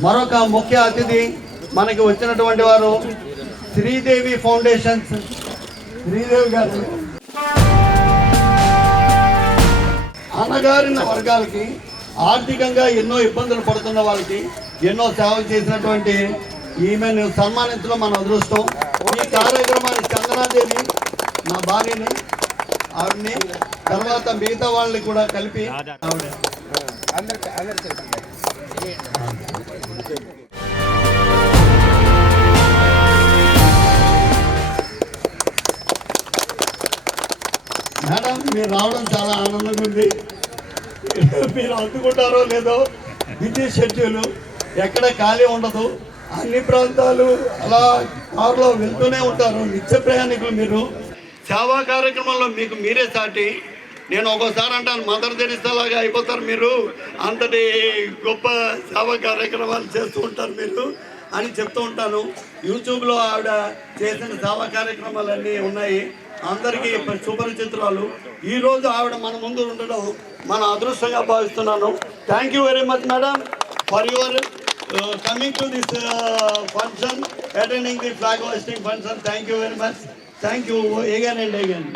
ముఖ్య అతిథి మనకి వచ్చినటువంటి వారు శ్రీదేవి ఫౌండేషన్స్. శ్రీదేవి గారు. అణగారిన వర్గాలకి ఆర్థికంగా ఎన్నో ఇబ్బందులు పడుతున్న వాళ్ళకి ఎన్నో సేవలు చేసినటువంటి ఈమెను సన్మానించడం మన అదృష్టం. ఈ కార్యక్రమాన్ని చందనాదేవి నా భార్యని ఆవిడని తర్వాత మిగతా వాళ్ళని కూడా కలిపి ఆవిడ. మేడం మీరు రావడం చాలా ఆనందంగా ఉంది. మీరు అందుకుంటారో లేదో బిజీ షెడ్యూల్. ఎక్కడ ఖాళీ ఉండదు. అన్ని ప్రాంతాలు అలా కారులో వెళ్తూనే ఉంటారు. నిత్య ప్రయాణికులు మీరు. సేవా కార్యక్రమంలో మీకు మీరే సాటి. నేను ఒక్కోసారి అంటాను మదర్ తెరిస్తలాగా అయిపోతారు మీరు. అంతటి గొప్ప సేవ కార్యక్రమాలు చేస్తూ ఉంటారు మీరు అని చెప్తూ ఉంటాను. యూట్యూబ్లో ఆవిడ చేసిన సేవా కార్యక్రమాలన్నీ ఉన్నాయి. అందరికీ సుపరిచితురాలు. ఈరోజు ఆవిడ మన ముందు ఉండడం మన అదృష్టంగా భావిస్తున్నాను. Thank you very much madam for your coming to this function attending the flag hoisting function thank you very much thank you again and again